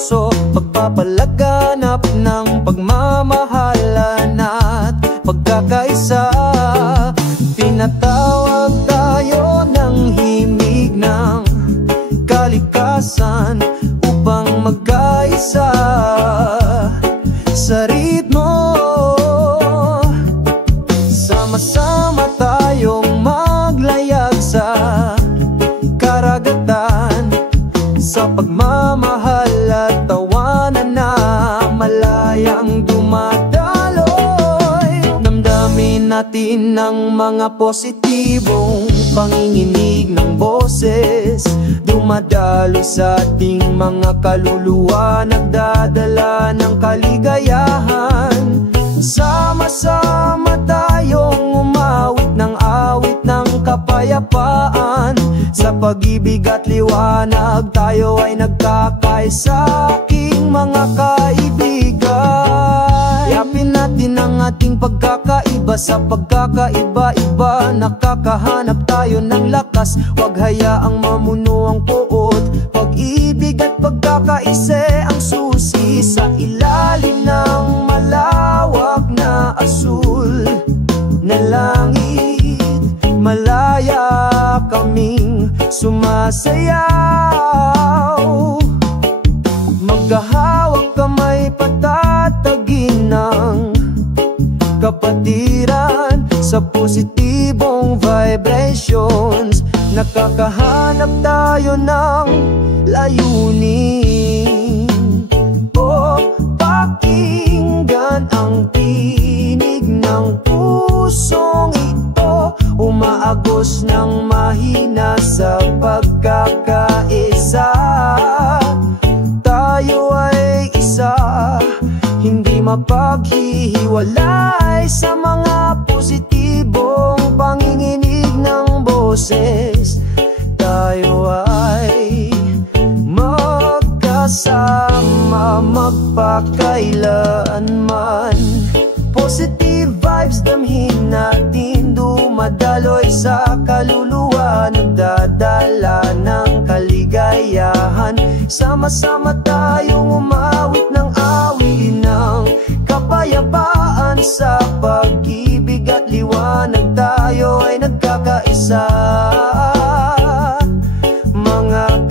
puso, pagpapalaganap ng pagmamahalan at pagkakaisa. Tinatawag tayo ng himig ng kalikasan upang magkaisa sa ritmo. Sama-sama tayong maglayag sa karagatan, sa pagmamahal at tawanan na malayang dumadaloy. Damdamin natin ang mga positibong panginginig ng boses, dumadaloy sa ating mga kaluluwa, nagdadala ng kaligayahan. Sama-sama tayong umawit ng awit ng kapayapaan, sa pag-ibig at liwanag tayo ay nagkakaisa, aking mga kaibigan. Yapin natin ang ating pagkakaiba, sa pagkakaiba-iba nakakahanap tayo ng lakas. Huwag hayaang mamuno ang puot, pag-ibig at pagkakaisa ang susi. Sa ilalim ng malawak na asul na langit, malaya kaming sumasayaw. Maghahawak kamay, patatagin ng kapatiran, sa positibong vibrations nakakahanap tayo ng layunin. O pakinggan ang tinig ng pusong ito, umaagos ng mahina sa pagkakaisa. Tayo ay isa, hindi mapaghihiwalay, sa mga positibong panginginig ng boses. Tayo ay magkasama magpakailanman. Positive vibes damhin natin, dumadaloy sa kaluluwa, nagdadala ng kaligayahan. Sama-sama tayong umawit ng awit ng kapayapaan, sa pag-ibig at liwanag tayo ay nagkakaisa. Mga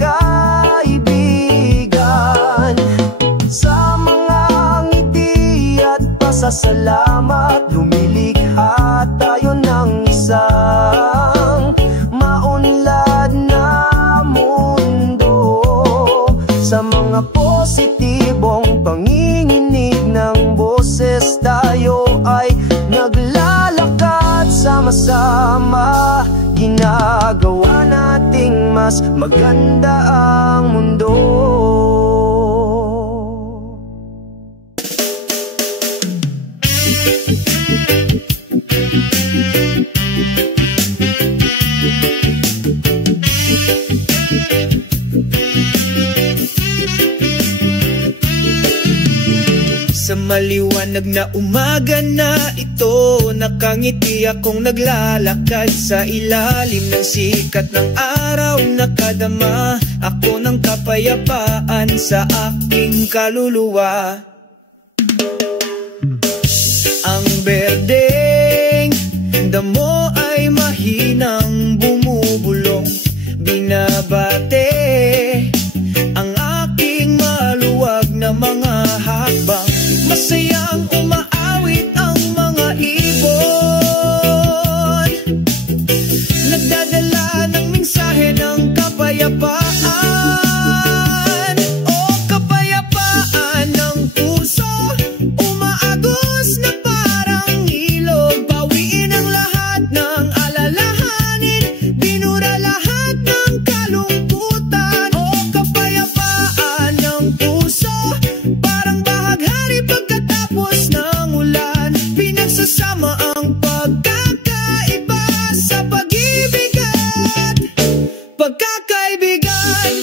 kaibigan, sa mga ngiti at pasasalamat, lumilikha tayo ng isang maunlad na mundo. Sa mga positibong panginginig ng boses tayo ay naglalakad, sama-sama ginagawa nating mas maganda ang mundo. Sa maliwanag na umaga na ito, nakangiti akong naglalakad sa ilalim ng sikat ng araw. Nakadama ako ng kapayapaan sa aking kaluluwa. Ang berdeng damo ay mahinang bumubulong, binabate ang aking maluwag na mga hakbang. Masayang umaawit ang mga ibon, nagdadala ng mensahe ng kapayapaan. O kapayapaan ng puso, umaagos na parang ilog, bawiin ang lahat ng alalahanin, binura lahat ng kalungkutan. O kapayapaan ng puso, parang bahaghari pagkatapos ng ulan, pinagsasama ang pagkakaiba sa pag-ibig at pagkakaibigan.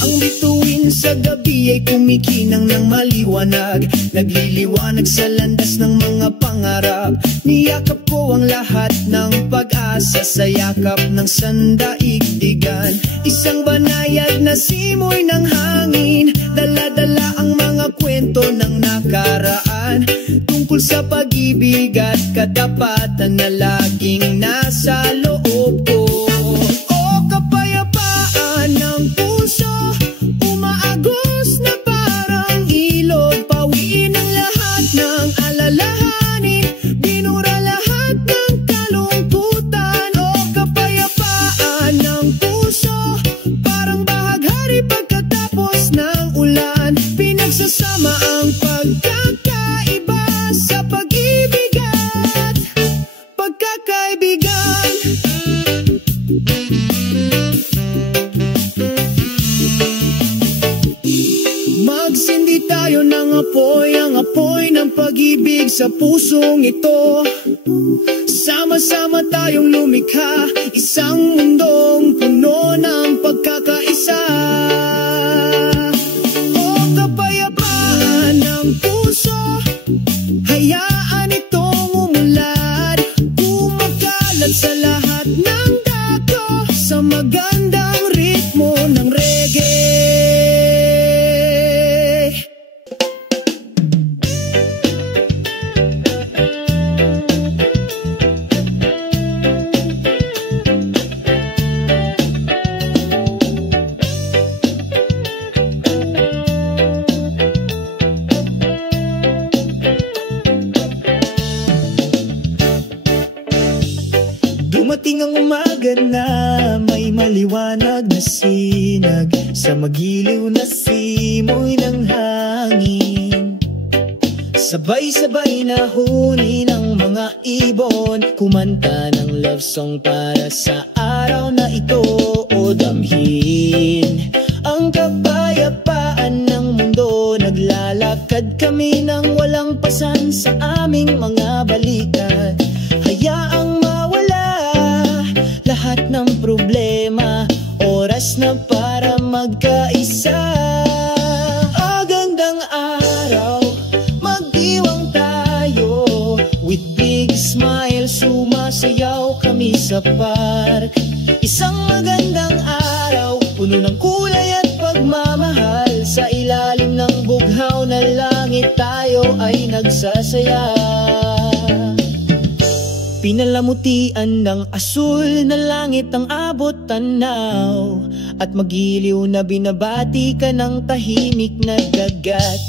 Ang bituin sa gabi ay kumikinang ng maliwanag, nagliliwanag sa landas ng mga pangarap. Niyakap ko ang lahat ng pag-asa sa yakap ng sandaigdigan. Isang banayad na simoy ng hangin, dala-dala ang mga kwento ng nakaraan, tungkol sa pag-ibig at katapatan na laging nasa loob ko. O kapayapaan ng puso, umaagos na parang ilog, pawiin ang lahat ng alalahanin, binura lahat ng kalungkutan. O kapayapaan ng puso, parang bahaghari pagkatapos ng ulan, pinagsasama ang pagkakaiba sa pag-ibig at pagkakaibigan. Magsindi tayo ng apoy, ang apoy ng pag-ibig sa pusong ito. Sama-sama tayong lumikha, isang mundong puno ng pagkakaisa. O kapayapaan ng puso, hayaan itong umulad, kumakalat sa lahat ng dako, sa magandang ritmo ng reggae. Dumating ang umaga na may maliwanag na sinag, sa magiliw na simoy ng hangin. Sabay-sabay na huni ng mga ibon, kumanta ng love song para sa araw na ito. O damhin ang kapayapaan ng mundo, naglalakad kami ng walang pasan sa aming mga balikat. Hayaang lahat ng problema, oras na para magkaisa. Agandang araw, magdiwang tayo, with big smile, sumasayaw kami sa park. Isang magandang araw, puno ng kulay at pagmamahal, sa ilalim ng bughaw na langit tayo ay nagsasaya. Pinalamutian ng asul na langit ang abot tanaw, at magiliw na binabati ka ng tahimik na dagat.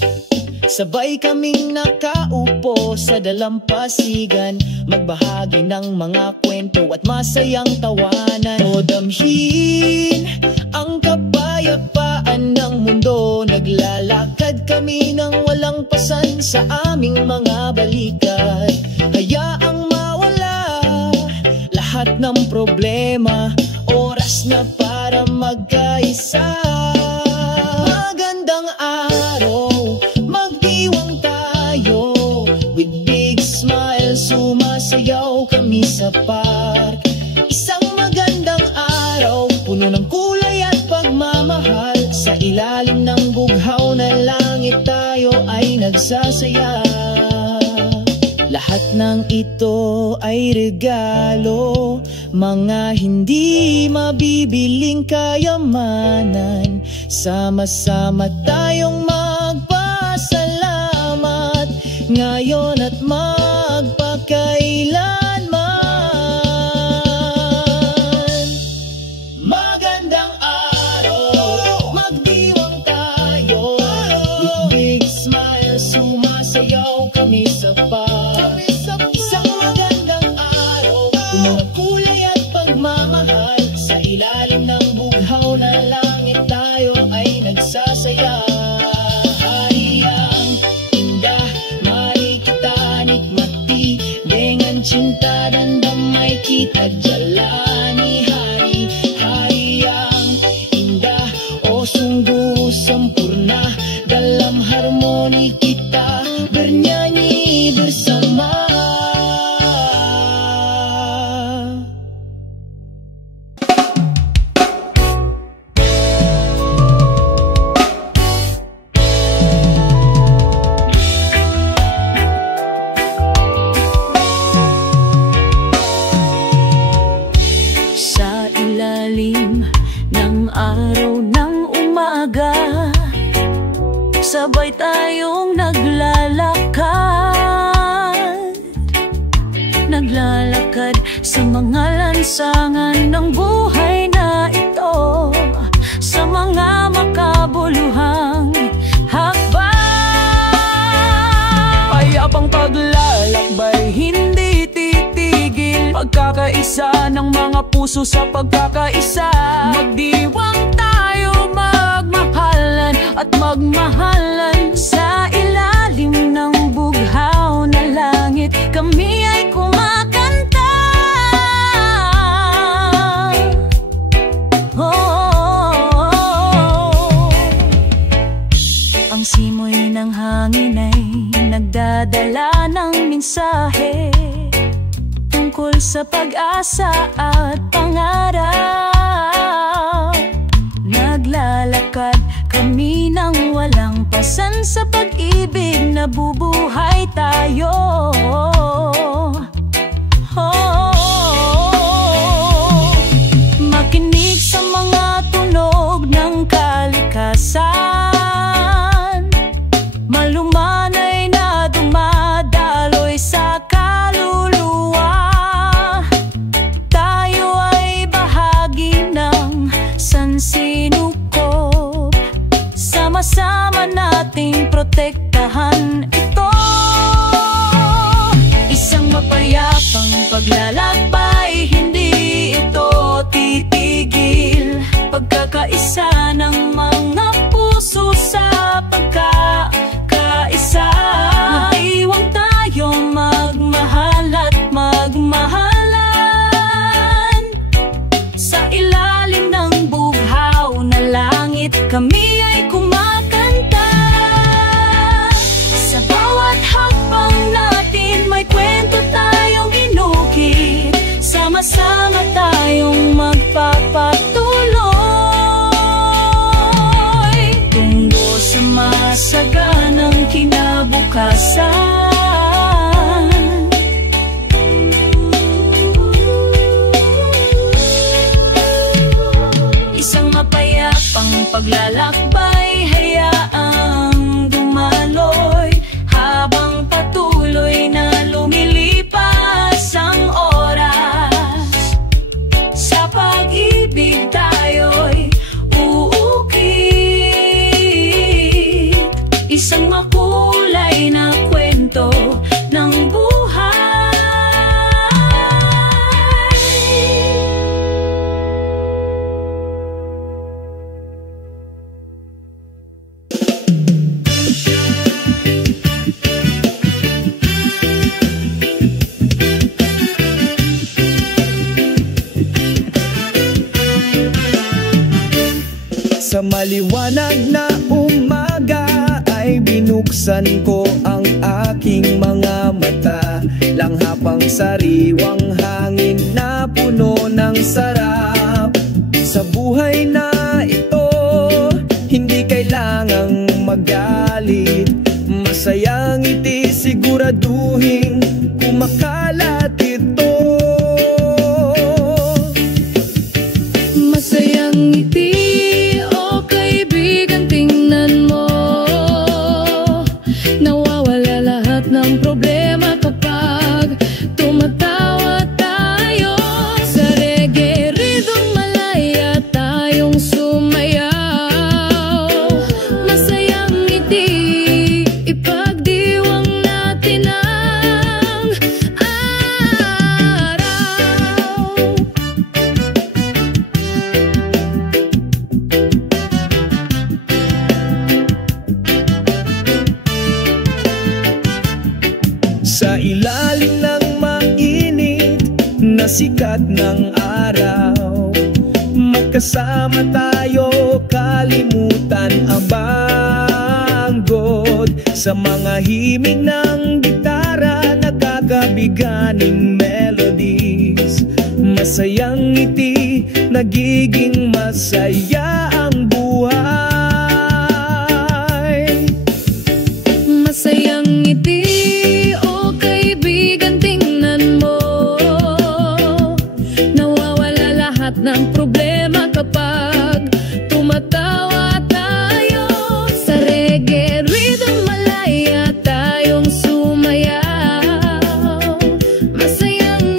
Sabay kaming nakaupo sa dalampasigan, magbahagi ng mga kwento at masayang tawanan. O damhin ang kapayapaan ng mundo, naglalakad kami ng walang pasan sa aming mga balikat. Hayaang lahat ng problema, oras na para magkaisa. Magandang araw, magdiwang tayo, with big smile, sumasayaw kami sa park. Isang magandang araw, puno ng kulay at pagmamahal, sa ilalim ng bughaw na langit tayo ay nagsasaya. Lahat ng ito ay regalo, mga hindi mabibiling kayamanan. Sama-sama tayong magpasalamat ngayon at magpakailanman. Magandang araw, magdiwang tayo, with big smile, sumasayaw kami sa park. Cinta dan damai kita jalani hari-hari yang indah. Oh sungguh sempurna, dalam harmoni kita bernyanyi bersama. Naglalakad sa mga lansangan ng buhay na ito, sa mga makabuluhang hakbang. Payapang paglalakbay, hindi titigil. Pagkakaisa ng mga puso sa pagkakaisa. Magdiwang tayo, magmahalan at magmahalan. Sa ilalim ng bughaw na langit, kami ay kumakanta. Ang simoy ng hangin ay nagdadala ng mensahe tungkol sa pag-asa at pangarap. Naglalakad kami ng walang pasan sa pag-ibig na bubuhay tayo. Makinig sa mga tunog ng kalikasan, malumanay na dumadaloy sa kaluluwa. Tayo ay bahagi ng sansinukob, sama-sama nating protektahan ito. Isang mapayapang paglalakbay, hindi ito titigil. Pagkakaisa ng mga puso sa pagkakaisa. Mag-iwang tayo, magmahal at magmahalan. Sa ilalim ng bughaw na langit, kami ay kumakanta. Sa bawat hakbang natin, may kwento tayong inukit. Sama-sama tayong magpapatuloy tungo sa masaganang kinabukasan. Isang mapayapang paglalakbay, hayaang dumaloy habang patuloy na lumilipas ang oras. Sa pag-ibig tayo'y uukit, isang makulay na kwento ng buhay. Sa maliwanag na umaga ay binuksan ko ang aking mga mata. Langhapang sariwang hangin na puno ng sarap. Sa buhay na ito, hindi kailangang magalit. Masayang ngiti, siguraduhin kumakalat ito. Masayang ngiti, o kaibigan, tingnan mo. Nawawala lahat ng problema kapag tumatawa tayo. Sa reggae rhythm, malaya tayong sumayaw. Masayang ngiti, ipagdiwang natin ang araw. Sa ilalim ng mainit na sikat ng araw, magkasama tayo, kalimutan ang banggod. Sa mga himig ng gitara, nakakabiganing melodies. Masayang ngiti, nagiging masaya ang buhay. Masayang ngiti, o kaibigan, tingnan mo. Nawawala lahat ng problema kapag tumatawa tayo. Sa reggae rhythm, malaya tayong sumayaw. Masayang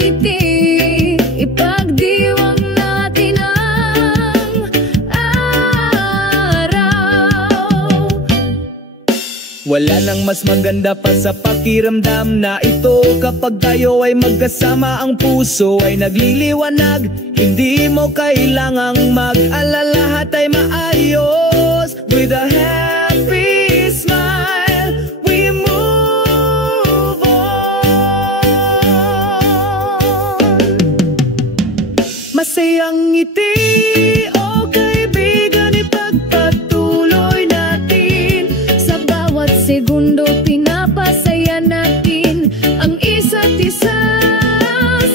Wala nang mas maganda pa sa pakiramdam na ito, kapag tayo ay magkasama, ang puso ay nagliliwanag. Hindi mo kailangang mag-alala, lahat ay maayos. With a happy smile, we move on. Masayang ngiti, oh kaibigan, ipagpatuloy natin. Sa bawat segundo pinapasaya natin ang isa't isa.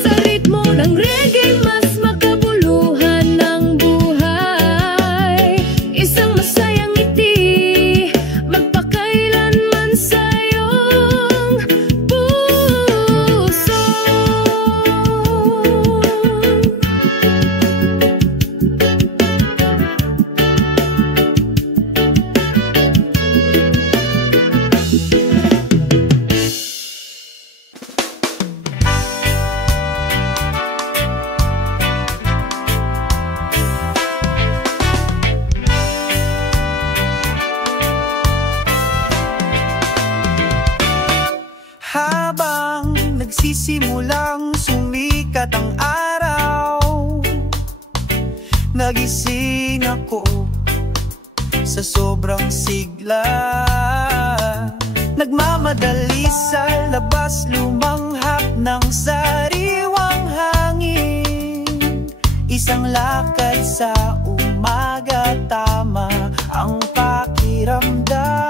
Sa ritmo ng reggae mas makabuluhan ng buhay. Isang masayang ngiti, magpakailanman sa iyong puso. Habang nagsisimulang sumikat ang araw, nagising ako sa sobrang sigla. Nagmamadali sa labas, lumanghap ng sariwang hangin. Isang lakad sa umaga, tama ang pakiramdam.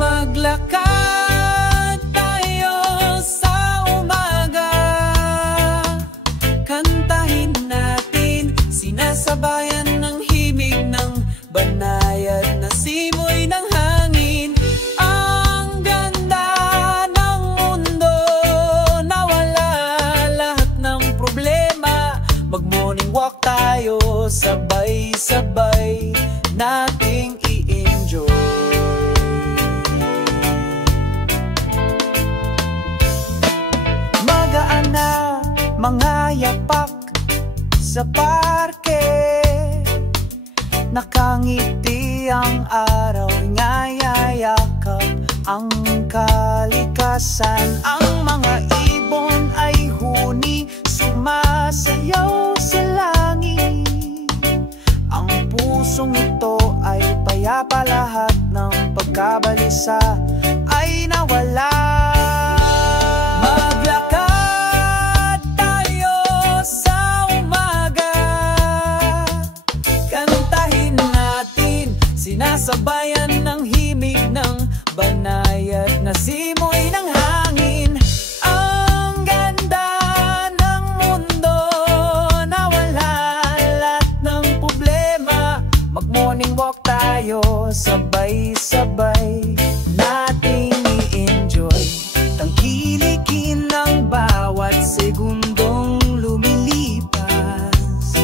Maglakad tayo sa umaga, kantahin natin, sinasabayan ng himig ng banayad na simoy ng hangin. Ang ganda ng mundo, nawala lahat ng problema. Mag-morning walk tayo, sabay-sabay nating i-enjoy. Magaan na mga yapak sa parke, nakangiti ang araw, ngayayakap ang kalikasan. Ang mga ibon ay huni, sumasayaw sa langit. Ang pusong ito ay payapa, lahat ng pagkabalisa ay nawala. Maglakad tayo sa umaga, kantahin natin, sinasabayan ng himig ng banayad na simoy ng hangin. Ang ganda ng mundo, nawala lahat ng problema. Mag-morning walk tayo, sabay-sabay nating i-enjoy. Tangkilikin ang bawat segundong lumilipas,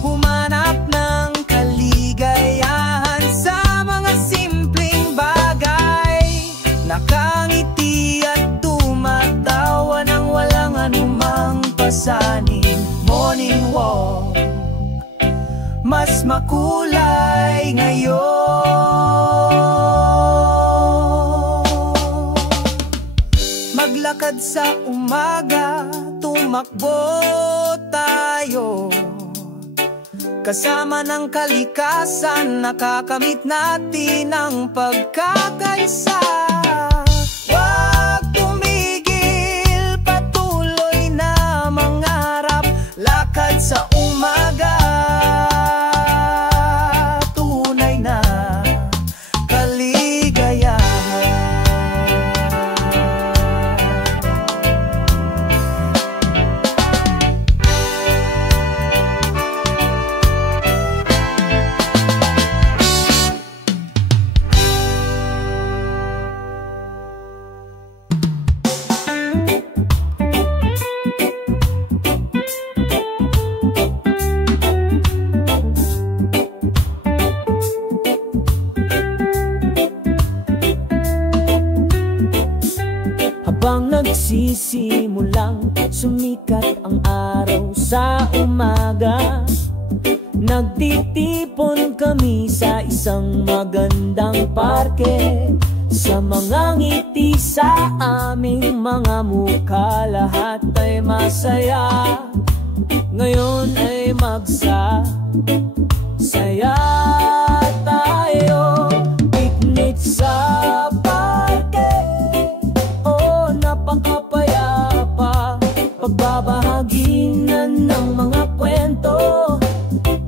humanap ng kaligayahan sa mga simpleng bagay. Nakangiti at tumatawa nang walang anumang pasanin. Morning walk, mas makulay ngayon. Maglakad sa umaga, tumakbo tayo, kasama ng kalikasan, nakakamit natin ang pagkakaisa. Huwag tumigil, patuloy na mangarap, lakad sa umaga, tunay na kaligayahan. Habang nagsisimulang sumikat ang araw sa umaga, Nagtitipon kami sa isang magandang parke. Sa mga ngiti sa aming mga mukha, lahat ay masaya. Ngayon ay magsasaya tayo. Picnic sa parke, oh napakapayapa. Pagbabahaginan ng mga kwento,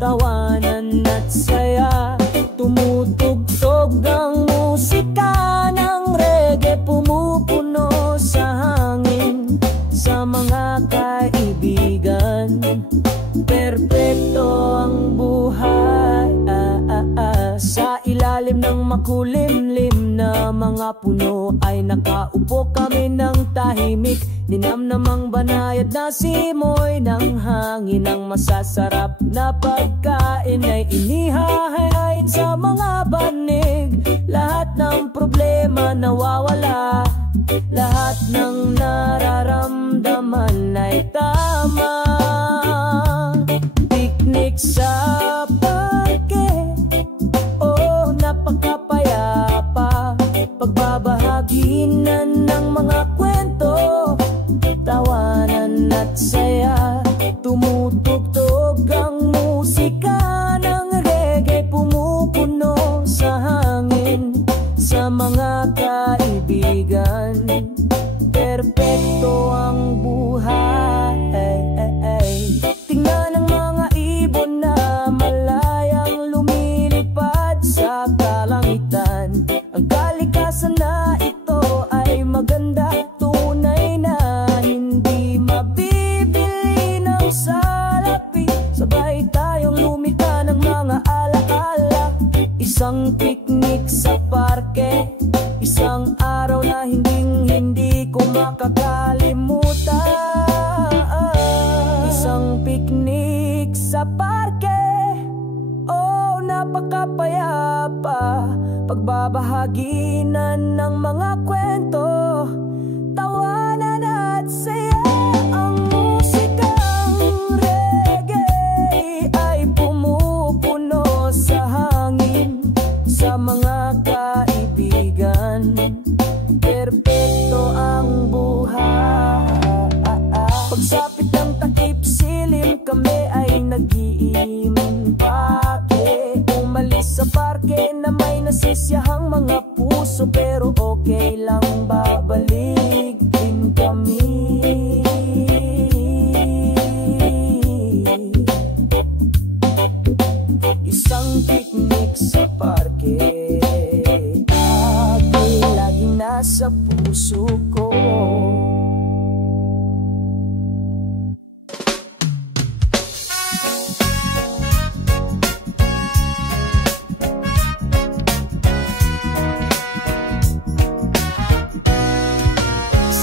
tawanan at saya. Tumutugtog ang musika ng reggae, pumupuno sa hangin. Sa mga kaibigan, perpekto ang buhay. Sa ilalim ng makulimlim na mga puno ay nakaupo kami ng tahimik. Ninamnamang banayad na simoy ng hangin. Ang masasarap na pagkain ay inihahain sa mga banig. Lahat ng problema nawawala, lahat ng nararamdaman ay tama. Picnic sa parke, oh napakapayapa. Pagbabahaginan ng mga kwento, tawanan at saya. Tumutugtog ang musika ng reggae, pumupuno sa hangin. Sa mga kaibigan, perpekto ang buhay. Tingnan ang mga ibon na malayang lumilipad sa kalangitan. Ang kalikasan na ito ay maganda, tunay na hindi mabibili ng salapi. Sabay tayong lumika ng mga alaala. Isang picnic sa parke, isang araw na hindi ko makakalimutan. Isang picnic sa parke, oh napakapayapa. Pagbabahaginan ng mga kwento, tawanan at saya. Ang musikang reggae ay pumupuno sa hangin. Sa mga kaibigan, perpekto ang buhay. Pagsapit ng takip silim, kami ay nag-iimpake. Umalis sa parke na may nasisiyahang mga puso, pero okay lang, babalik din kami. Isang picnic sa parke, laging nasa puso ko.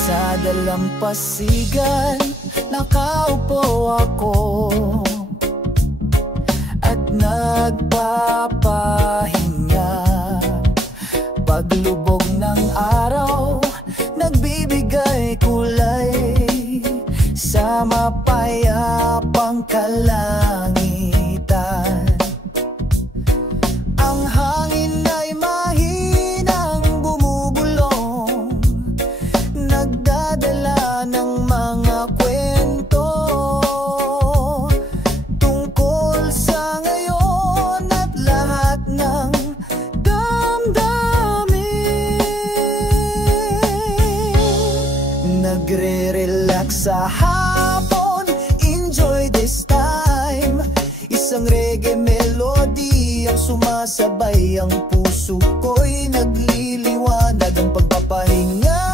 Sa dalampasigan, nakaupo ako at nagpapahinga. Paglubog ng araw, nagbibigay kulay sa mapayapang kalangitan. Ang hangin ay mahinang bumubulong, nagdadala ng mga kwento tungkol sa ngayon at lahat ng damdamin. Nagre-relax sa hapon, enjoy this time. Isang reggae melody ang sumasabay, ang puso ko'y nagliliwanag. Ang pagpapahinga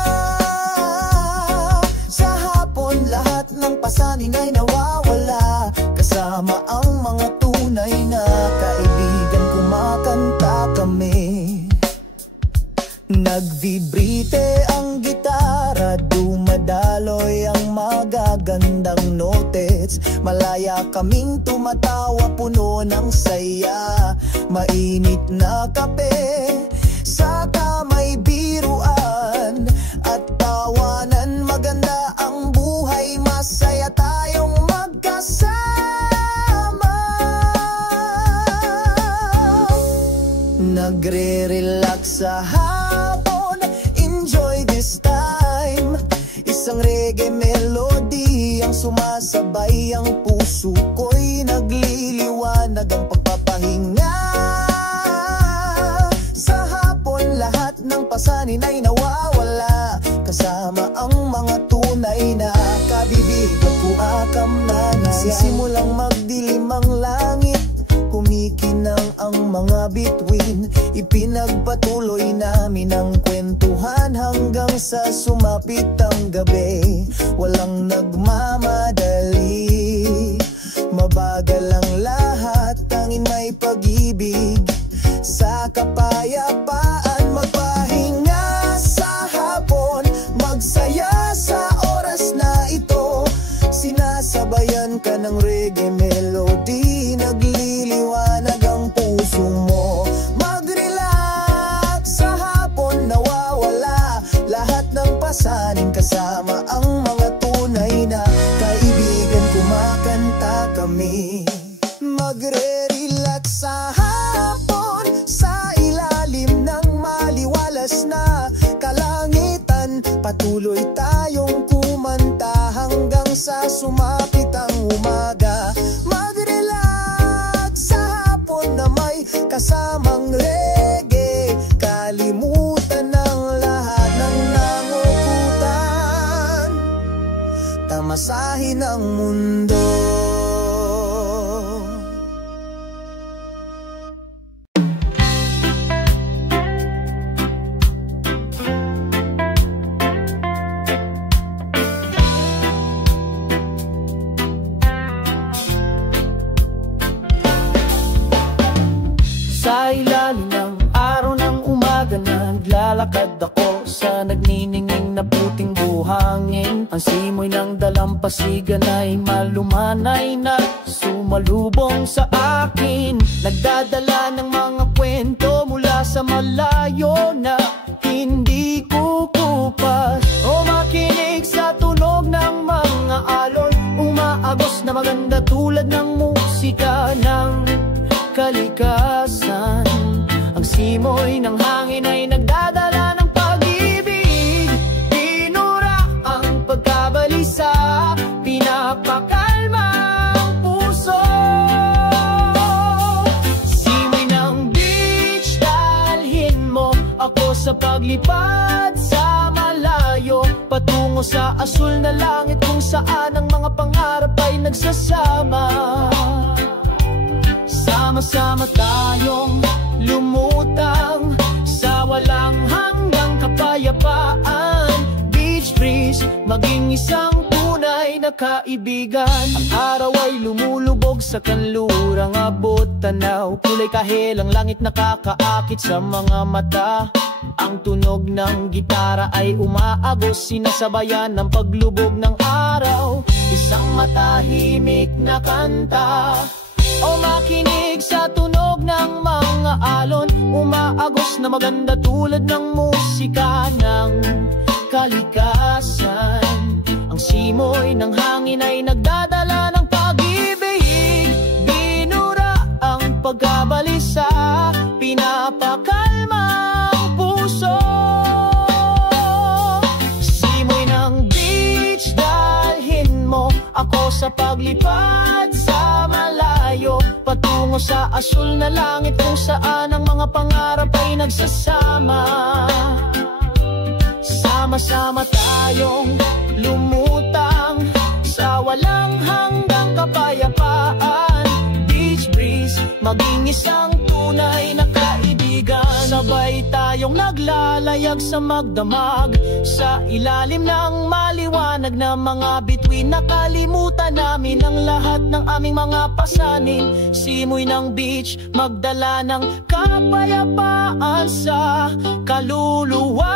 sa hapon, lahat ng pasaning ay nawawala. Kasama ang mga tunay na kaibigan, kumakanta kami. Nagvibrite ang gitara, dumadaloy ang magagandang notes. Malaya kaming tumatawa, puno ng saya. Mainit na kape, saka may biruan at tawanan. Maganda ang buhay, masaya tayong magkasama. Magre-relax sa hapon, enjoy this time. Isang reggae melody ang sumasabay, ang puso ko'y nagliliwanag ang pagpapahinga. Sa hapon lahat ng pasanin ay nawawala, kasama ang mga tunay na kabibig at kuakam na nagsisimulang magdilim ang langit, kumikinang ang mga bituin. Ipinagpatuloy namin ang kwentuhan hanggang sa sumapit ang gabi. Walang nagmamadali, mabagal ang lahat, tanging may pag-ibig. Sa kapayapaan magpahinga sa hapon, magsaya sa oras na ito. Sinasabayan ka ng reggae melody, nagliliwanag ang puso mo. Mag-relax sa hapon, nawawala lahat ng pasanin, kasama ang mga tunay na kaibigan. Kumakanta kami, magre-relax sa hapon, sa ilalim ng maliwalas na kalangitan. Patuloy tayong kumanta hanggang sa sumapit ang umaga. Mag-relax sa hapon na may kasamang reggae, kalimutan ng lahat ng nangukutan, tamasahin ang mundo. Sa ilalim ng araw ng umaga, naglalakad ako sa nagniningning na puting buhangin. Ang simoy ng dalampasigan ay malumanay na sumalubong sa akin, nagdadala ng mga kwento mula sa malayo na hindi kukupas. O makinig sa tunog ng mga alon, umaagos na maganda tulad ng musika ng kalikasan. Ang simoy ng hangin ay nagdadala ng pag-ibig, pinura ang pagkabalisa, pinapakalma ang puso. Simoy ng beach, dalhin mo ako sa paglipad sa malayo, patungo sa asul na langit kung saan ang mga pangarap ay nagsasama. Sama-sama tayong lumutang sa walang hanggang kapayapaan. Beach breeze, maging isang tunay na kaibigan. Ang araw ay lumulubog sa kanlurang abot tanaw, kulay kahel ang langit nakakaakit sa mga mata. Ang tunog ng gitara ay umaagos, sinasabayan ng paglubog ng araw. Isang matahimik na kanta, o makinig sa tunog ng mga alon, umaagos na maganda tulad ng musika ng kalikasan. Ang simoy ng hangin ay nagdadala ng pag-ibig, binura ang pagkabalisa, pinapakalma ang puso. Simoy ng beach, dalhin mo ako sa paglipad sa malayo, patungo sa asul na langit kung saan ang mga pangarap ay nagsasama. Sama-sama tayong lumutang sa walang hanggang kapayapaan. Beach breeze, maging isang tunay na kaibigan. Sabay tayong naglalayag sa magdamag, sa ilalim ng maliwanag na mga bituin. Nakalimutan namin ang lahat ng aming mga pasanin. Simoy ng beach, magdala ng kapayapaan sa kaluluwa.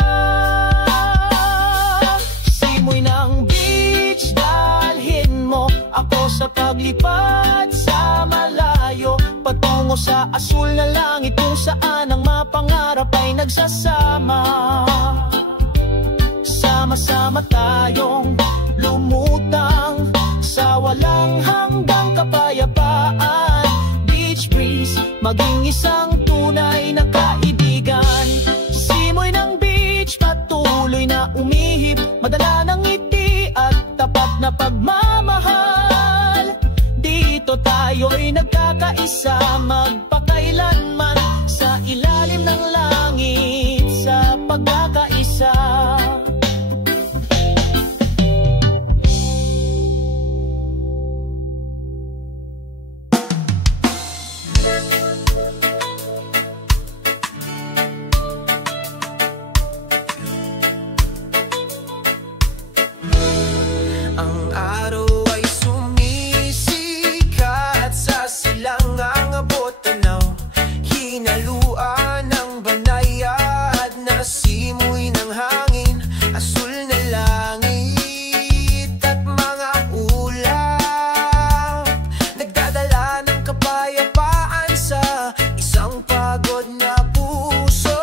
Simoy ng beach, dalhin mo ako sa paglipad sa malayo, patungo sa asul na langit kung saan ang mga pangarap ay nagsasama. Sama-sama tayong lumutang sa walang hanggang kapayapaan. Beach breeze, maging isang tunay na kaibigan. mag-isa, magpakailanman sa ilalim ng langit sa pagkakaisa. Ang araw ay sumisikat sa silangang abot tanaw, hinaluan ng banayad na simoy ng hangin, asul na langit at mga ulap, nagdadala ng kapayapaan sa isang pagod na puso.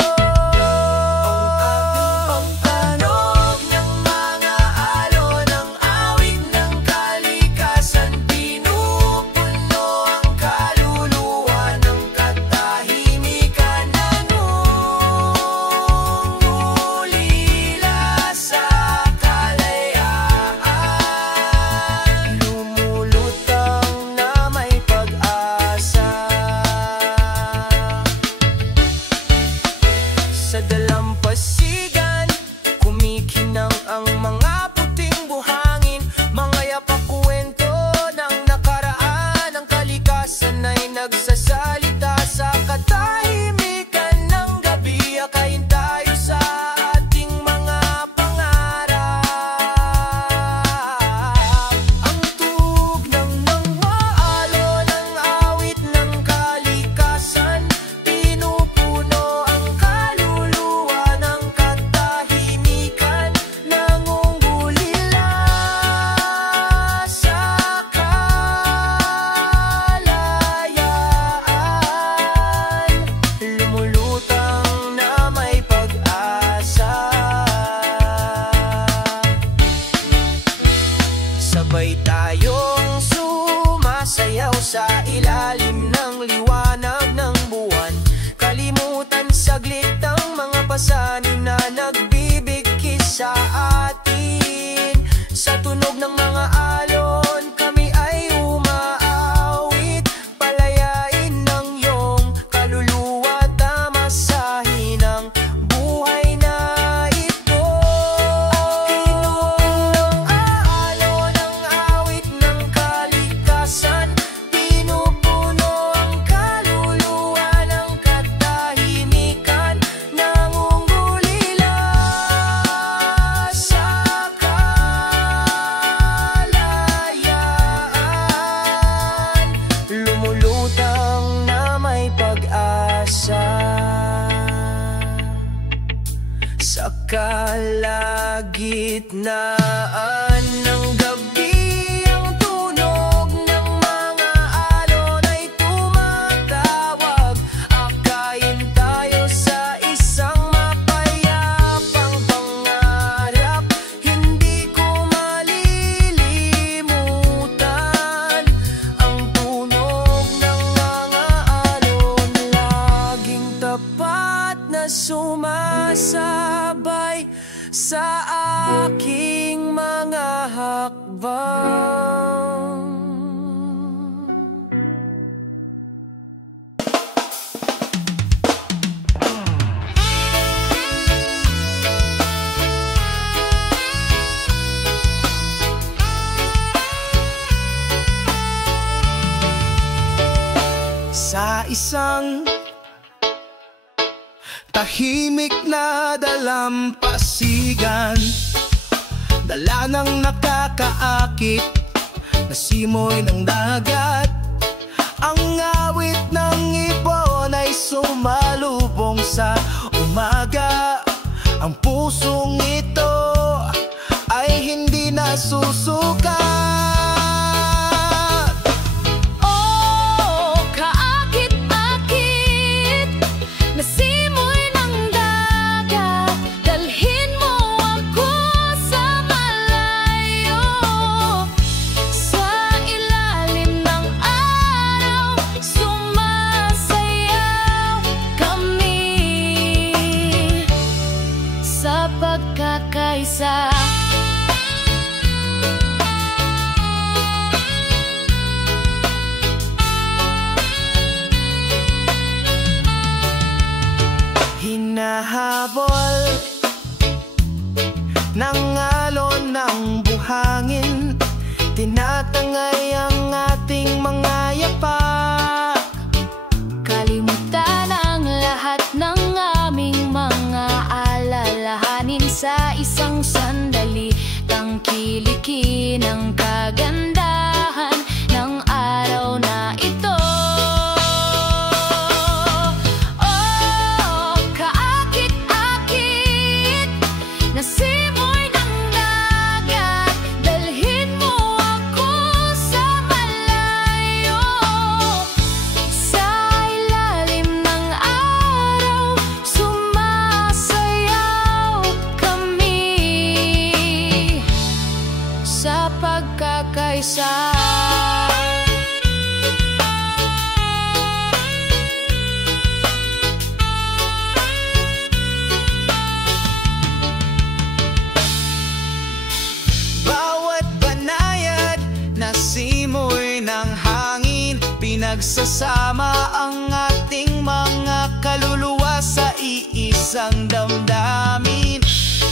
Ang tanog ng mga alon, ang awit ng kalikasan, pinupuno ang kaluluwa ng katahimikan, nangungulila sa kalayaan, lumulutang na may pag-asa. Sa dalampasigan, kumikinang ang mga puting buhangin, mga yapak-kwento ng nakaraan. Ang kalikasan ay nagsasalita sa katahimikan ng gabi. Akayin tayo sa ating mga pangarap. Ang tugnang ng maalon, ang awit ng kalikasan, pinupuno ang kaluluwa ng katahimikan, nangungulila sa kalayaan, lumulutang na may pag-asa. Sabay tayong sumasayaw sa ilalim ng liwanag ng buwan, kalimutan saglit ang mga pasanin na nagbibigkis sa atin. Sa tunog ng mga alon, kami ay umaawit, palayain ng iyong kaluluwa, tamasahin ang buhay na ito. Tinog ng alon, ang awit ng kalikasan, pinupuno ang kaluluwa ng katahimikan, nangungulila sa kalayaan, lumulutang na may pag-asa. Sa kalagitnaan ng gabi, ang tunog ng mga alon ay tumatawag. Akayin tayo sa isang mapayapang pangarap, hindi ko malilimutan. Ang tunog ng mga alon, laging tapat na sumasabay sa aking mga hakbang. Sa isang tahimik na dalampasigan, dala ng nakakaakit na simoy ng dagat, ang awit ng ibon ay sumalubong sa umaga. Ang pusong ito ay hindi nasusukat. Oh, kaakit-akit na simoy ng dagat, dalhin mo ako sa malayo, sa ilalim ng araw, sumasayaw kami sa pagkakaisa. hangin, tinatangay ang ating mga yapak. Kalimutan ang lahat ng aming mga alalahanin sa isang sandali. Tangkilikin ang kagandahan ng araw na ito. Oh, kaakit-akit na simoy ng dagat, dalhin mo ako sa malayo. Sa ilalim ng araw, sumasayaw kami sa pagkakaisa. Bawat banayad na simoy ng hangin, pinagsasama ang ating mga kaluluwa sa iisang damdamin.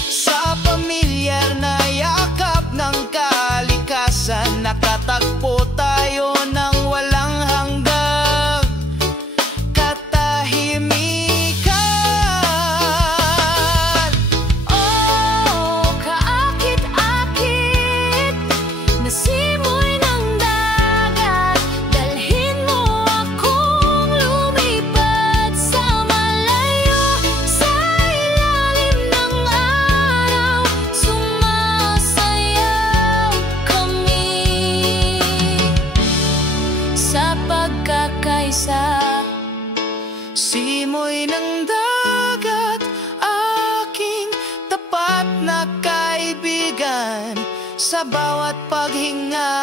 Sa pamilyar na yakap ng kalikasan, nakatagpo tayo ng walang hanggang katahimikan. Oh, kaakit-akit na simoy ng dagat, dalhin mo akong lumipad sa malayo. Sa ilalim ng araw, sumasayaw kami sa pagkakaisa. Simoy ng dagat, aking tapat na kaibigan, sa bawat paghinga.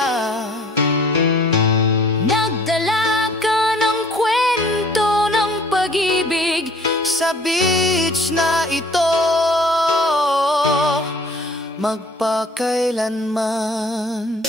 Nagdala ka ng kwento ng pag-ibig Sa beach na ito, magpakailanman.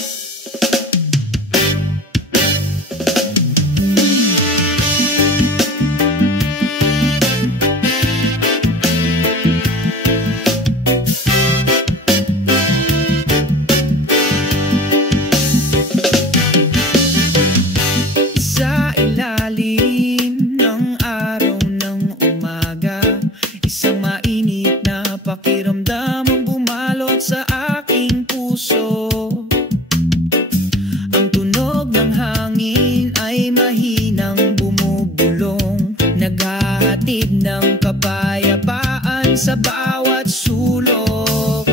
Sa ilalim ng araw ng umaga, isang mainit na pakiramdam ang bumalot sa aking puso. Ang tunog ng hangin ay mahinang bumubulong, naghahatid ng kapayapaan sa bawat sulok.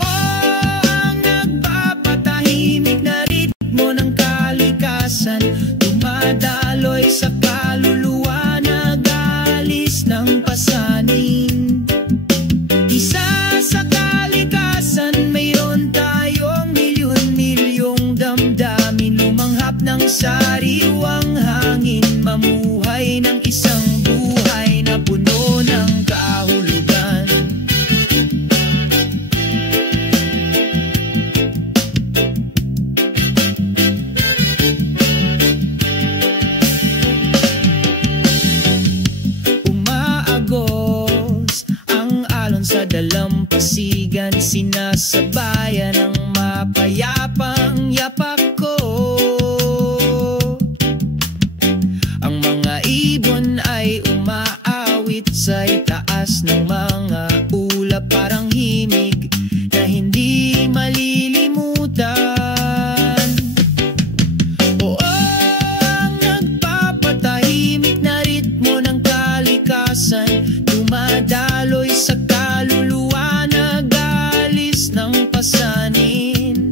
Ang nagpapatahimik na ritmo ng kalikasan, dumadaloy sa kaluluwa, nag-aalis ng pasanin. Isa sa kalikasan, mayroon tayong milyon-milyong damdamin, lumanghap ng sariwang hangin, mamuhay ng isang buhay na puno ng kahulugan. Umaagos ang alon sa dalampasigan, sinasabayan ng mapayapang yapak ko. Ang mga ibon ay umaawit sa itaas ng mga ulap, parang himig na hindi malilimutan. Oo, ang nagpapatahimik na ritmo ng kalikasan, dumadaloy sa kaluluwa, nag-aalis ng pasanin.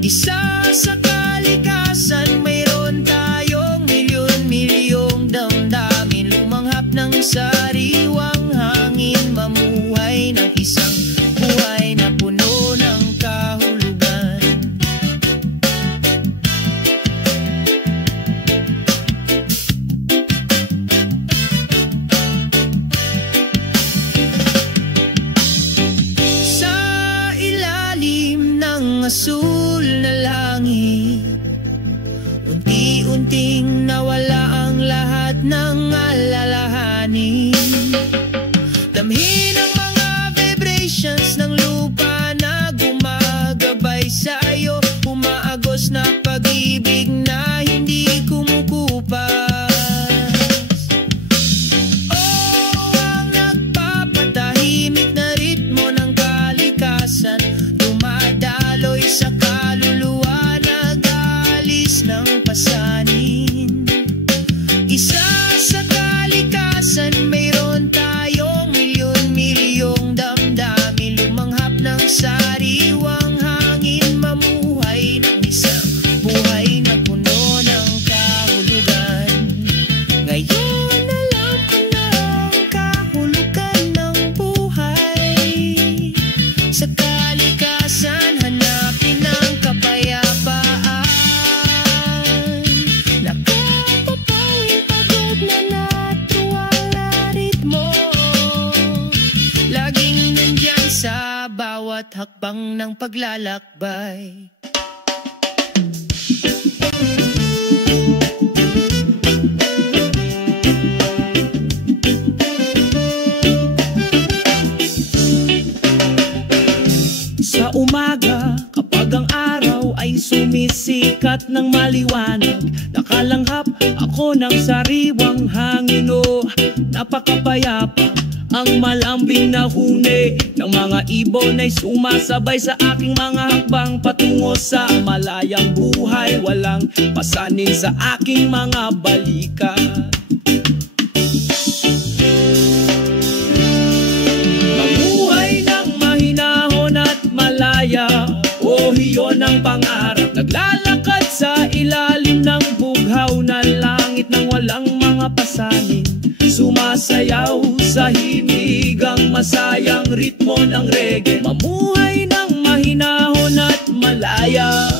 Isa sa kalikasan, mayroon tayong milyon-milyong damdamin, lumanghap ng sariwang hangin, mamuhay ng isang buhay na puno ng kahulugan. Sa ilalim ng asul na langit, unti-unting nawala ang lahat ng alalahanin. Damhin ang mga vibrations ng lupa na hakbang ng paglalakbay. Sa umaga, kapag ang araw ay sumisikat ng maliwanag, nakalanghap ako ng sariwang hangin. O napakapayapa ang malambing na huni ng mga ibon ay sumasabay sa aking mga hakbang patungo sa malayang buhay. Walang pasanin sa aking mga balikat. O hiyon ang pangarap, naglalakad sa ilalim ng bughaw na langit ng walang mga pasanin. Sumasayaw sa himigang masayang ritmo ng reggae. Mamuhay ng mahinahon at malaya,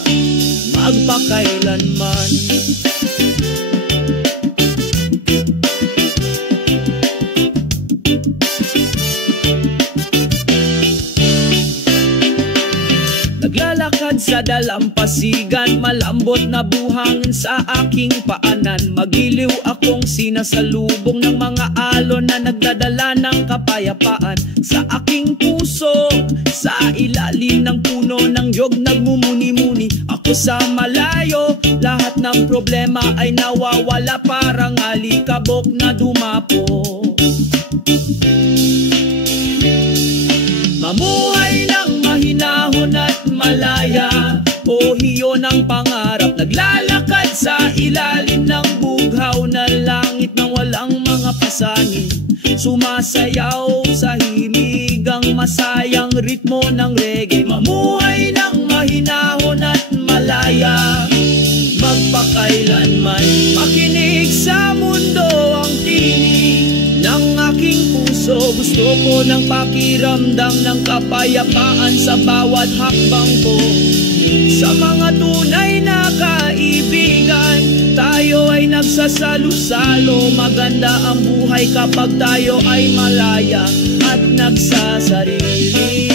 magpakailanman. Naglalakad sa dalampasigan, malambot na buhangin sa aking paanan. Magiliw akong sinasalubong ng mga alon na nagdadala ng kapayapaan. Sa aking puso, sa ilalim ng puno ng yog nagmumuni-muni. Ako sa malayo, lahat ng problema ay nawawala, parang alikabok na dumapo. Mamuhay ng mahinahon at malaya, o hiyon ang pangarap, naglalakad sa ilalim ng bughaw na langit ng walang mga pasanin. Sumasayaw sa himigang masayang ritmo ng reggae. Mamuhay ng mahinahon at malaya, magpakailanman. Makinig sa mundo ang tinig ng aking puso. Gusto ko ng pakiramdam ng kapayapaan sa bawat hakbang ko. Sa mga tunay na kaibigan, tayo ay nagsasalo-salo. Maganda ang buhay kapag tayo ay malaya at nagsasarili.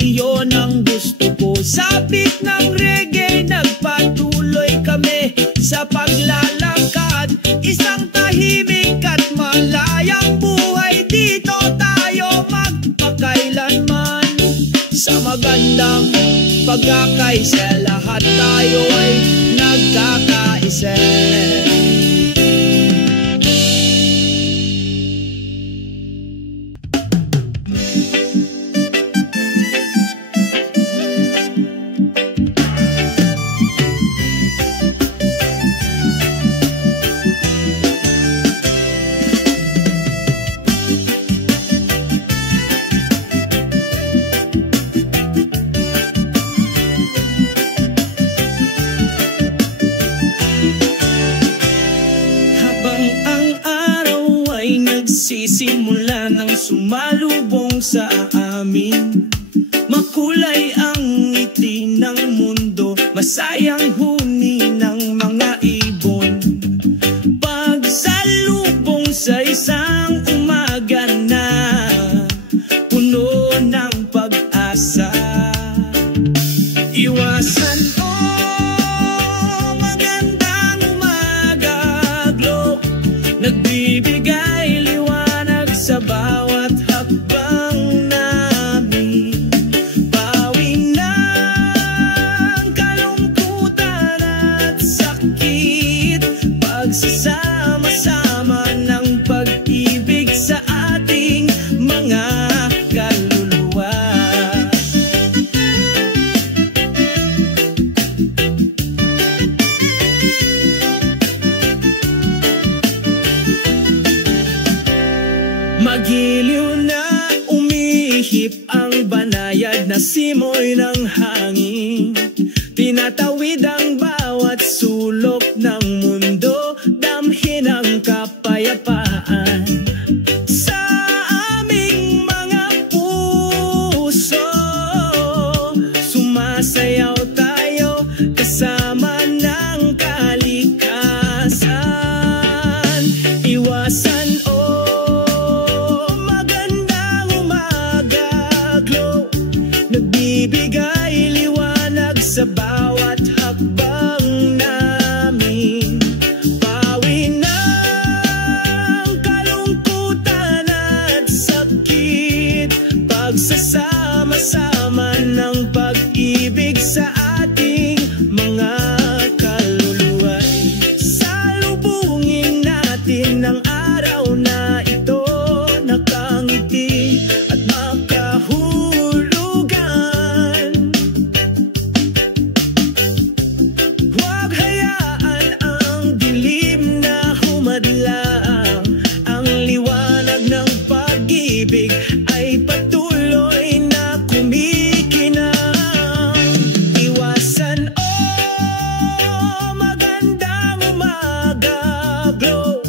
Iyon ang gusto ko. Sabik ng reggae, nagpatuloy kami sa paglalakad. Isang tahimik at malayang buhay, dito tayo magpakailanman. Sa magandang pagkakaisa, lahat tayo ay nagkakaisa. Sisimula ng sumalubong sa amin. Makulay ang ngiti ng mundo, masayang huni ng mga ibon. Pagsalubong sa isang umaga na puno ng pag-asa. Iwasan magandang umaga, glow, nagbibigay sa bawat hakbang namin. Bawi ng kalungkutan at sakit, pagsasama-sama ng pag-ibig sa ating mga kaluluwa. Magiliw na umihip ang banayad na simoy ng hangin. Tinatawid ang bawat sulok ng sa bawat hakbang namin. Pawi ng kalungkutan at sakit, pagsasama-sama ng pag-ibig sa ating mga kaluluwa'y salubungin natin ang araw na ito, nakangiti at makahulugan. Huwag hayaan ang dilim na humadlang, ang liwanag ng pag-ibig ay patuloy na kumikinang. Iwasan magandang umaga, glow,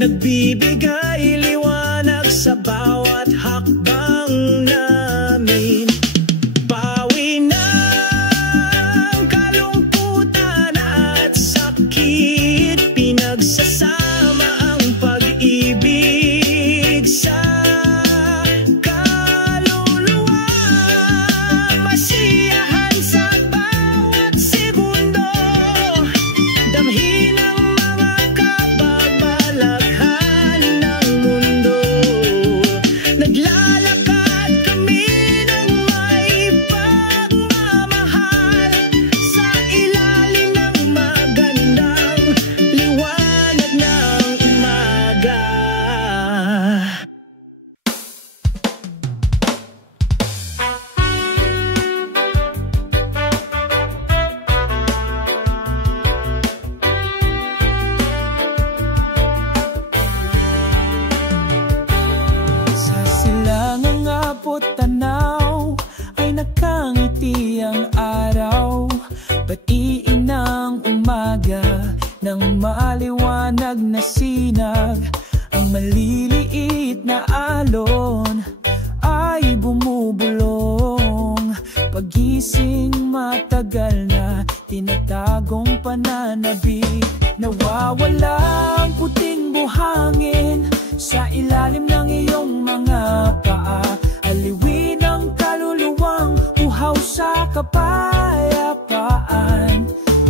nagbibigay liwanag sa bawat hakbang namin. Pawi ng kalungkutan at sakit, pinagsasama ang pag-ibig sa kaluluwa. Masiyahan sa bawat segundo, damhin ang mga kababalaghan ng mundo. Naglalakad kami ng may pagmamahal sa ilalim ng magandang liwanag ng umaga. Sa silangang abot tanaw ay nakangiti ang araw, batiin ng umaga ng maliwanag na sinag. Ang maliliit na alon ay bumubulong, pagising matagal na tinatagong pananabik. Nawawala ang puting buhangin sa ilalim ng iyong mga paa, aliwin ang kaluluwang uhaw sa kapayapaan.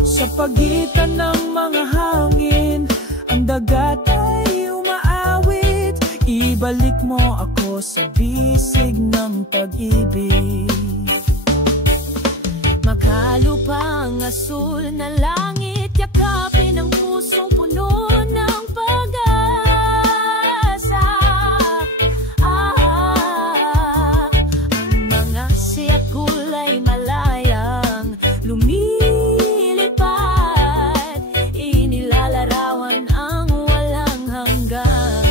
Sa pagitan ng mga hangin, ang dagat ay umaawit. Ibalik mo ako sa bisig ng pag-ibig. Makalupang asul na langit, yakapin ang pusong puno ng pag-asa. Ang mga siyak kulay malayang lumilipad, inilalarawan ang walang hanggang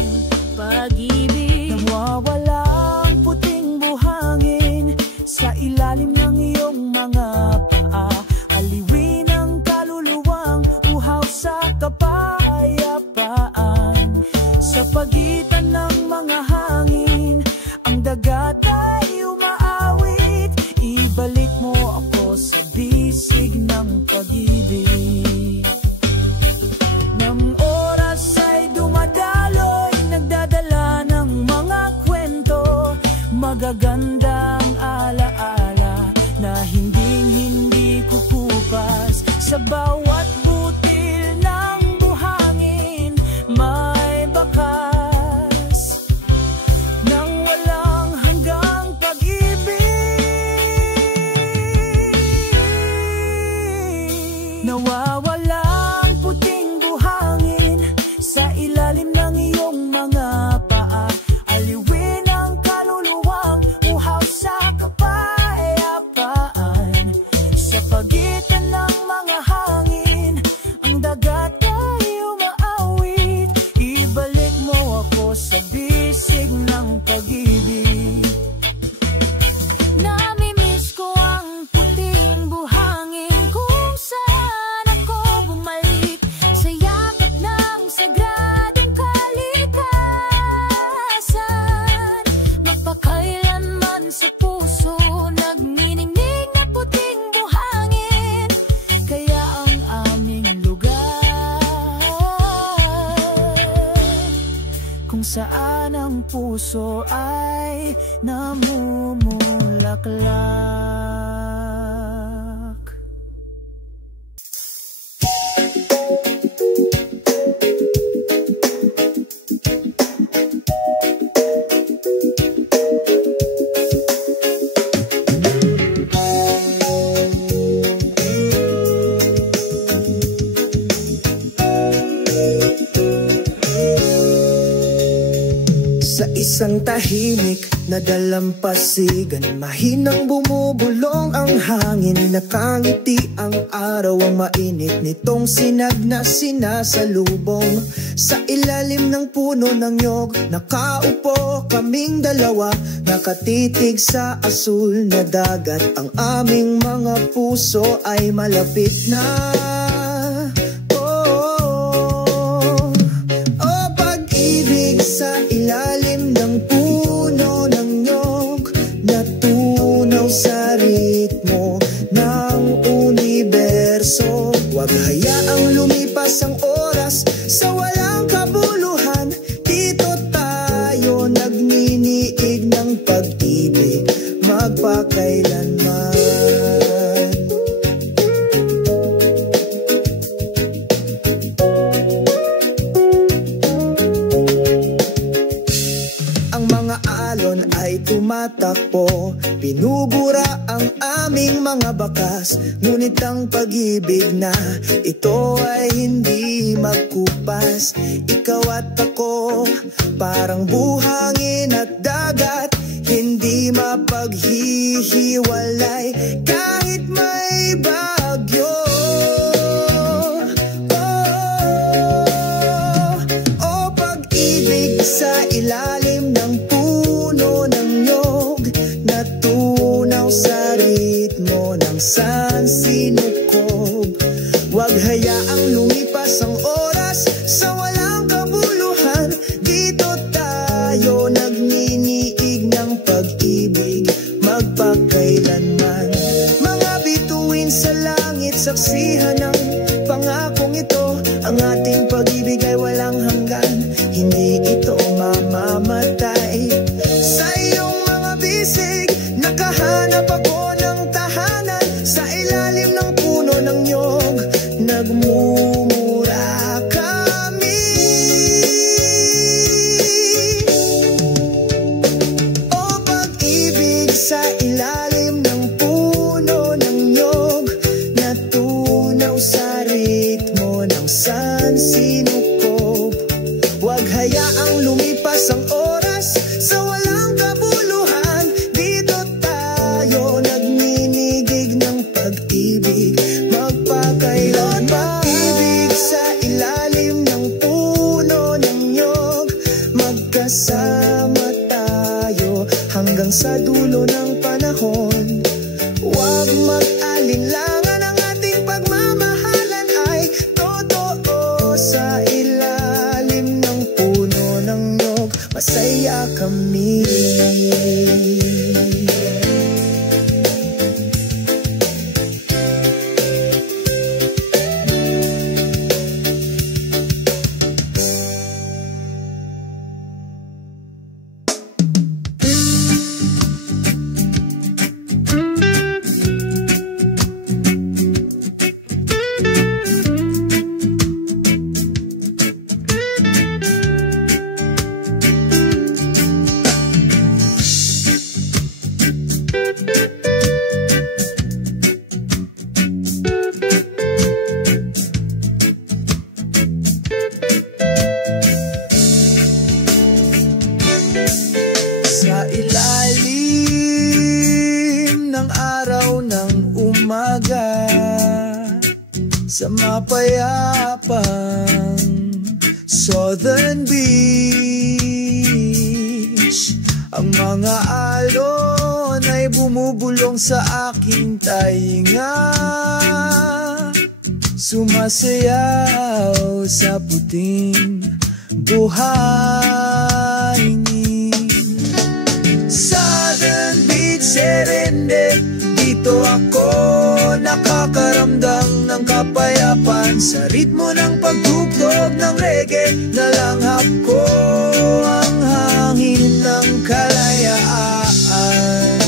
pag-ibig. Nawawala ang puting buhangin sa ilalim ng iyong mga paa, aliwin ang kaluluwang uhaw sa kapayapaan. Sa pagitan ng mga hangin, ang dagat ay umaawit. Ibalik mo ako sa bisig ng pag-ibig. Nang oras ay dumadaloy, nagdadala ng mga kwento, magagandang alaala na hinding-hindi kukupas. Sa bawat butil ng buhangin may bakas ng walang hanggang pag-ibig. Nawawala ang puting buhangin sa ilalim ng iyong mga paa, aliwin ang kaluluwang uhaw sa kapayapaan. Sa pagitan ng mga hangin, ang dagat ay umaawit. Ibalik mo ako sa bisig ng pag-ibig. Namimiss ko ang puting buhangin kung saan ako bumalik, sa yakap ng sagradong kalikasan. Magpakailanman sa puso nagniningning na puting buhangin, kaya ang aming lugar kung saan ang puso ay namumulaklak. Sa isang tahimik na dalampasigan, mahinang bumubulong ang hangin. Nakangiti ang araw, ang mainit nitong sinag na sinasalubong. Sa ilalim ng puno ng nyog, nakaupo kaming dalawa, nakatitig sa asul na dagat. Ang aming mga puso ay malapit na. Sa ilalim ng puno ng nyog, natunaw sa ritmo ng universo. Huwag hayaang lumipas ang oras sa walang kabuluhan. Dito tayo nagniniig ng pag-ibig magpakailanman. Tumatakbo, binubura ang aming mga bakas. Ngunit ang pag-ibig na ito ay hindi magkupas. Ikaw at ako, parang buhangin at dagat, hindi mapaghihiwalay kahit may bagyo. Oh, pag-ibig sa ilalim ng puno ng nyog, natunaw sa ritmo ng sansinukob. Huwag hayaang lumipas ang oras sa walang kabuluhan. Dito tayo nagniniig ng pag-ibig magpakailanman. Mga bituin sa langit, saksihan ng pangakong ito. Ang ating pag-ibig ay walang hanggan, hindi ito mamamatay. Sa iyong mga bisig, nakahanap ako ng tahanan. Sa ilalim ng puno ng nyog, nagmumura kami. O pag-ibig sa ilalim ng puno ng nyog, natunaw sa ritmo ng sansinukob. Huwag hayaang lumipas ang oras sa walang kabuluhan. Dito tayo nagninigig ng pag-ibig magpakailanman. Pag-ibig sa ilalim ng puno ng nyog, magkasama tayo hanggang sa dulo ng panahon. Huwag mag-alinlangan, ang ating pagmamahalan ay totoo. Sa ilalim ng puno ng nyog, masaya kami. Sa ilalim ng araw ng umaga, sa mapayapang Southern Beach, ang mga alon ay bumubulong sa aking tainga, sumasayaw sa puting buhangin. Southern Beach, Serendip, dito ako nakakaramdam ng kapayapaan. Sa ritmo ng pagtugtog ng reggae, nalanghap ko ang hangin ng kalayaan.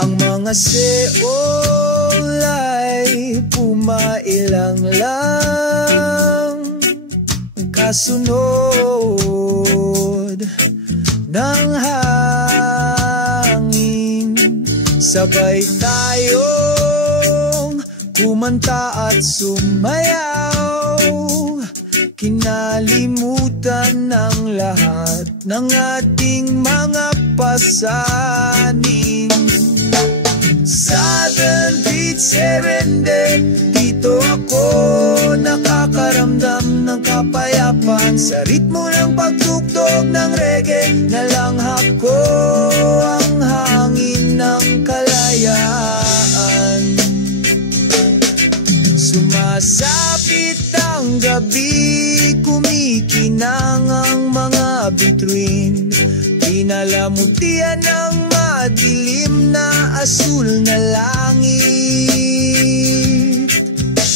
Ang mga seol ay pumailang lang, kasunod ng hangin. Sabay tayong kumanta at sumayaw, kinalimutan ng ang lahat ng ating mga pasaning. Southern Beach Serendip, dito ako nakakaramdam ng kapayapaan. Sa ritmo ng pagtugtog ng reggae, nalanghap ko ang hangin ng kalayaan. Sumasapit ang gabi, kumikinang ang mga bituin, pinalamutian ng madilim na asul na langit.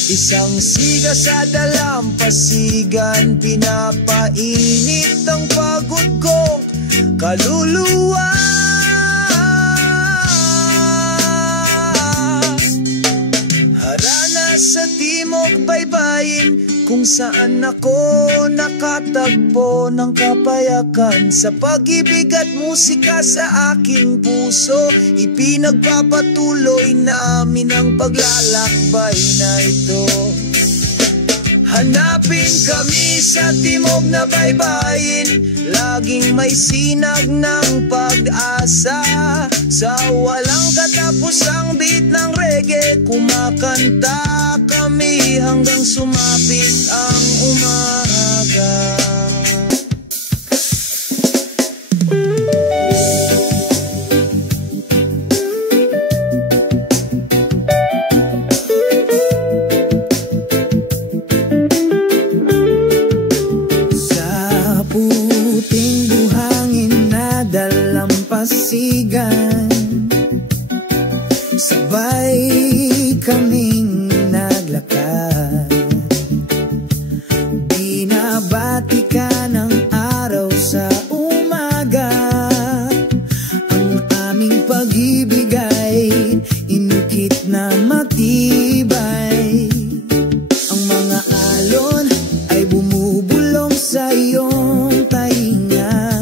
Isang siga sa dalampasigan, pinapainit ang pagod kong kaluluwa. Harana sa timog baybayin, kung saan ako nakatagpo ng kapayakan. Sa pag-ibig at musika sa aking puso, ipinagpapatuloy namin ang paglalakbay na ito. Hanapin kami sa timog na baybayin, laging may sinag ng pag-asa. Sa walang katapusang beat ng reggae, kumakanta kami hanggang sumapit ang umaga. Pasigan, sabay kaming naglakad, binabati ka ng araw sa umaga. Ang aming pag-ibig ay inukit na matibay. Ang mga alon ay bumubulong sa iyong tainga,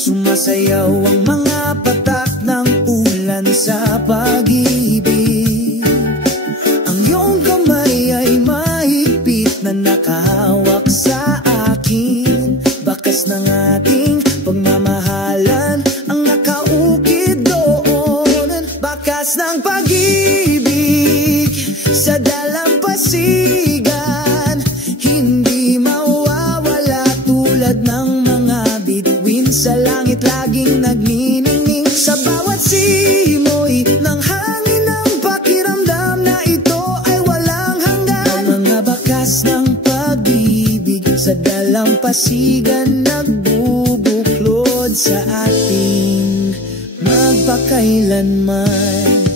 sumasayaw ang mga patak ng ulan sa pag-ibig. Ang iyong kamay ay mahigpit na nakahawak sa akin, bakas ng ating pagmamahalan ang nakaukit doon. Bakas ng pag-ibig sa dalampasigan, hindi mawawala tulad ng mga bituin sa langit, laging nagniningning. Sa bawat simoy ng hangin, ang pakiramdam na ito ay walang hanggan. Ang mga bakas ng pag-ibig sa dalampasigan, nagbubuklod sa ating magpakailanman.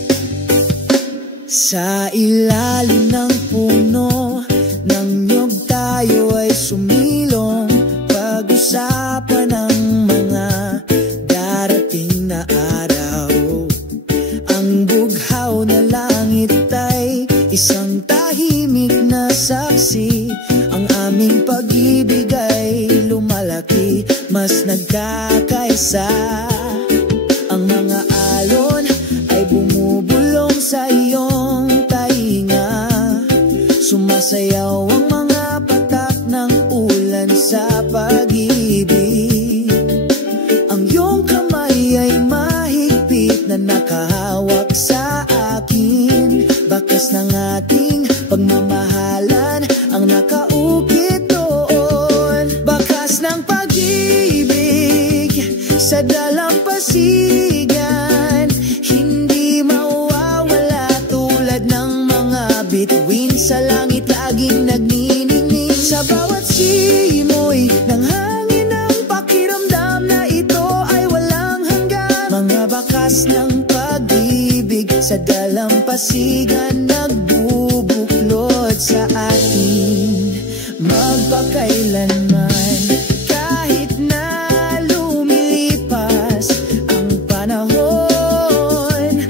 Sa ilalim ng puno ng niyog tayo ay sumilong, pag-usapan ng mga darating na araw. Ang bughaw na langit ay isang tahimik na saksi. Ang aming pag-ibig ay lumalaki, mas nagkakaisa. Ang mga alon ay bumubulong sa iyong tainga, sumasayaw ang mga patak ng ulan sa pag-ibig. Ang iyong kamay ay mahigpit na nakahawak sa akin, bakas ng ating pagmamahalan ang nakaukit doon. Bakas ng pag-ibig sa dalampasigan, hindi mawawala tulad ng mga bituin sa langit, laging nagniningning. Sa bawat simoy ng hangin, ang pakiramdam na ito ay walang hanggan. Mga bakas ng pag-ibig sa dalampasigan, nagbubuklod sa atin magpakailanman. Kahit na lumilipas ang panahon,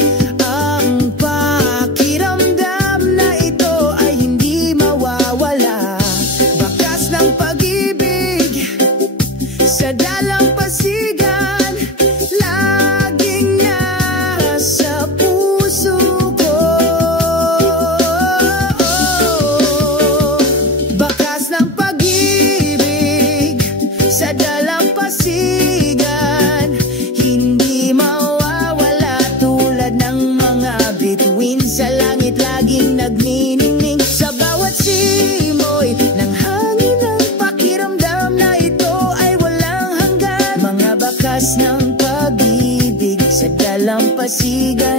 ang pakiramdam na ito ay hindi mawawala. Bakas ng pag-ibig sa dalampasigan, laging nasa puso ko. masigan